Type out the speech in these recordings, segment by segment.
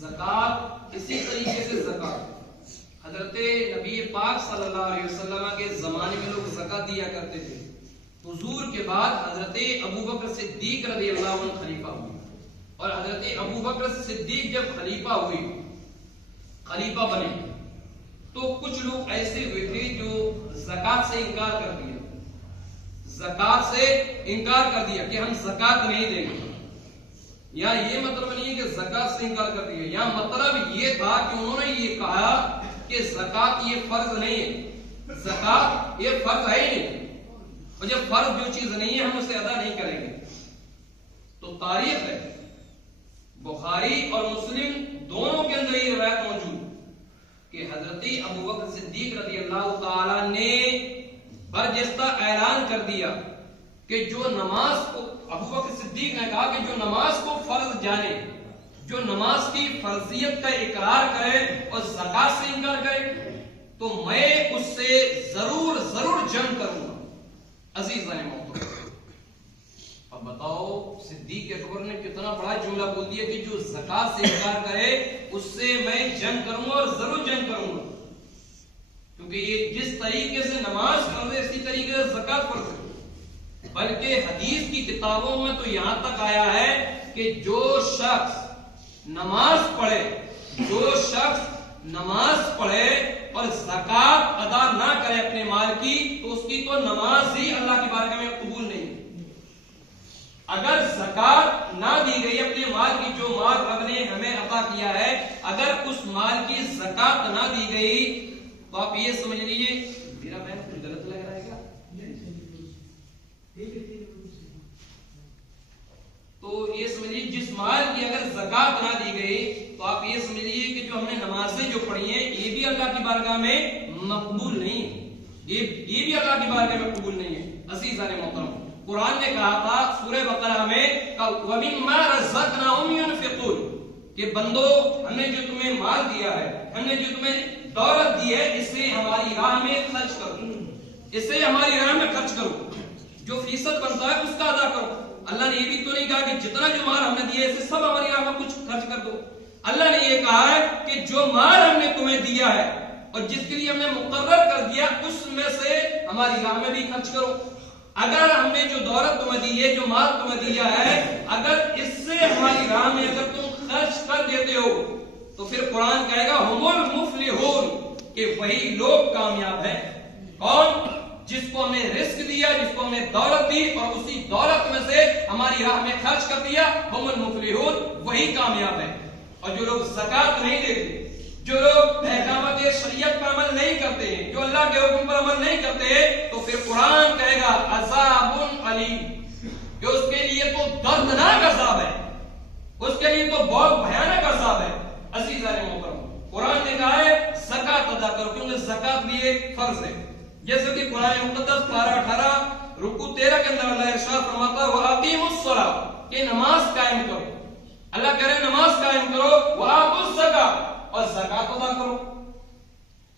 زکات اسی طریقے سے زکات حضرت نبی پاک صلی اللہ علیہ وسلم کے زمانے میں لوگ زکات دیا کرتے تھے. حضور کے بعد حضرت ابو بکر صدیق رضی اللہ عنہ خلیفہ ہوئے اور حضرت ابو بکر صدیق جب خلیفہ ہوئے خلیفہ بنے تو کچھ لوگ ایسے ہوئے تھے جو زکات سے انکار کر دیا, زکات سے انکار کر دیا کہ ہم زکات نہیں دیں گے. یا یہ مطلب نہیں ہے کہ زکات سے انکار کر دیا, یا مطلب یہ تھا کہ انہوں نے یہ کہا کہ زکات یہ فرض نہیں ہے, زکات یہ فرض ہے ہی نہیں, اور جب فرض جو چیز نہیں ہے ہم اسے ادا نہیں کریں گے. تو تاریخ ہے بخاری اور مسلم دونوں کے اندر یہ روایت موجود کہ حضرت ابو بکر صدیق رضی اللہ تعالی نے برجستہ اعلان کر دیا کہ جو نماز کو, ابو بکر صدیق نے کہا کہ جو نماز کو فرض جانے, جو نماز کی فرضیت کا اقرار کرے اور زکات سے انکار کرے تو میں اس سے ضرور جنگ کروں گا. عزیزان محترم, اب بتاؤ صدیق اکبر نے کتنا بڑا جملہ بول دیا کہ جو زکات سے انکار کرے اس سے میں جنگ کروں گا اور ضرور جنگ کروں گا, کیونکہ یہ جس طریقے سے نماز فرض ہے اسی طریقے سے زکات فرض ہے. بلکہ حدیث کی کتابوں میں تو یہاں تک آیا ہے کہ جو شخص نماز پڑھے اور زکات ادا نہ کرے اپنے مال کی تو اس کی تو نماز ہی اللہ کی بارگاہ میں قبول نہیں. اگر زکات نہ دی گئی اپنے مال کی, جو مال رب نے ہمیں عطا کیا ہے, اگر اس مال کی زکات نہ دی گئی تو آپ یہ سمجھ لیجیے, میرا بہن کچھ غلط لگ رہا ہے کیا؟ تو یہ سمجھیے جس مال کی اگر زکات نہ دی گئی تو آپ یہ سمجھ لیجیے کہ جو ہم نے نمازیں جو پڑھی ہیں یہ بھی اللہ کی بارگاہ میں مقبول نہیں ہے, یہ بھی اللہ کی بارگاہ میں قبول نہیں ہے. عزیزان محترم, قرآن نے کہا تھا سورہ بقرہ میں وَمِمَّا رَزَّقْنَاهُمْ يُنْفِقُونَ کہ بندو ہم نے جو تمہیں مال دیا ہے, ہم نے جو تمہیں دولت دی ہے, اسے ہماری راہ میں خرچ کرو, اسے ہماری راہ میں خرچ کرو, جو فیصد بنتا ہے اس کا ادا کرو. اللہ نے یہ بھی تو نہیں کہا کہ جتنا جو مال ہم نے دیا ہے اسے سب ہماری راہ میں کچھ خرچ کر دو. اللہ نے یہ کہا ہے کہ جو مال ہم نے تمہیں دیا ہے اور جس کے لیے ہم نے مقرر کر دیا اس میں سے ہماری راہ میں بھی خرچ کرو. اگر ہم نے جو دولت تمہیں دی ہے, جو مال تمہیں دیا ہے, اگر اس سے ہماری راہ میں اگر تم خرچ کر دیتے ہو تو پھر قرآن کہے گا ہم المفلحون کہ وہی لوگ کامیاب ہیں. کون؟ جس کو ہم نے رزق دیا, جس کو ہم نے دولت دی اور اسی دولت میں سے ہماری راہ میں خرچ کر دیا, ہم المفلحون وہی کامیاب ہیں. اور جو لوگ زکات نہیں دیتے, جو لوگ احکامات شریعت پر عمل نہیں کرتے ہیں, جو اللہ کے حکم پر عمل نہیں کرتے, تو پھر قرآن کہے گا عذاب علیم کہ اس کے لیے تو دردناک عذاب ہے, اس کے لیے تو بہت بھیانک عذاب ہے. عزیزان محترم, قرآن نے کہا ہے زکات ادا کرو کیونکہ زکات بھی ایک فرض ہے. جیسے کہ قرآن مقدس پارہ 18 رکوع 13 کے اندر اللہ ارشاد فرماتا ہے وَأَقِیمُوا الصَّلَاةَ کہ نماز قائم کرو. اللہ کہہ رہے ہیں نماز قائم کرو, وَآتُوا الزَّکَاةَ اور زکات ادا کرو.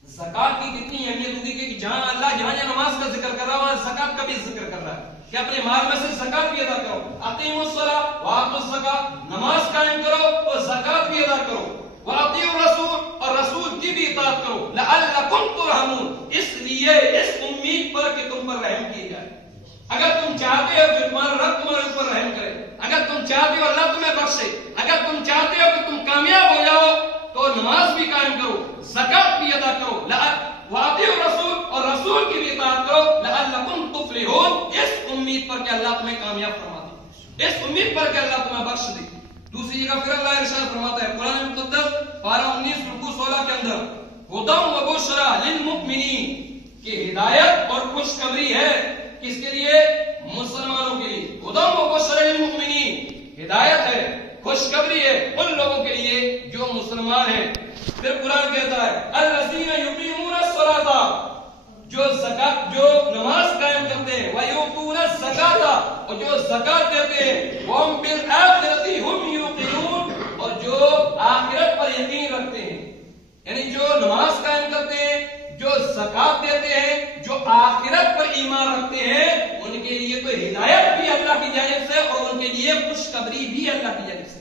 زکات کی کتنی اہمیت ہوگی کہ جہاں اللہ جہاں نماز کا ذکر کر رہا ہے وہاں زکات کا بھی ذکر کر رہا ہے کہ اپنے مال میں سے زکات بھی ادا کرو. اقیموا الصلاۃ وآتوا الزکاۃ, نماز قائم کرو اور زکات بھی ادا کرو. واطیعوا الرسول اور رسول کی بھی اطاعت کرو. لعلکم ترحمون اس لیے اس امید پر کہ تم پر رحم کیا جائے. اگر تم چاہتے ہو کہ تمہارا رب تمہارے اوپر رحم کرے, اگر تم چاہتے ہو اللہ تمہیں بخشے, اگر تم چاہتے ہو کہ تم کامیاب ہو جاؤ تو نماز بھی قائم کرو, زکات بھی ادا کرو. واطیعوا الرسول اور رسول کی بھی اطاعت کرو. لعلکم تفلحون اس امید پر کہ اللہ تمہیں کامیاب فرما دے, اس امید پر کہ اللہ تمہیں بخش دے. دوسری جگہ پھر اللہ ارشاد فرماتا ہے قرآن مقدس پارہ 19 رکوع 16 کے اندر ہدی و بشری للمؤمنین کہ ہدایت اور خوشخبری ہے کس کے لیے؟ مسلمانوں کے لیے. ہدی و بشری للمؤمنین ہدایت ہے, خوشخبری ہے ان لوگوں کے لیے جو مسلمان ہیں. پھر قرآن کہتا ہے الذین یقیمون الصلاۃ جو زکات جو نماز قائم کرتے ہیں, ویؤتون الزکاۃ اور جو زکات دیتے ہیں, وہم بالآخرۃ ہم یوقنون اور جو آخرت پر یقین رکھتے ہیں. یعنی جو نماز قائم کرتے ہیں, جو زکات دیتے ہیں, جو آخرت پر ایمان رکھتے ہیں, ان کے لیے تو ہدایت بھی اللہ کی جانب سے اور ان کے لیے خوشخبری بھی اللہ کی جانب سے.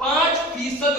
5%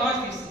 5%,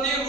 3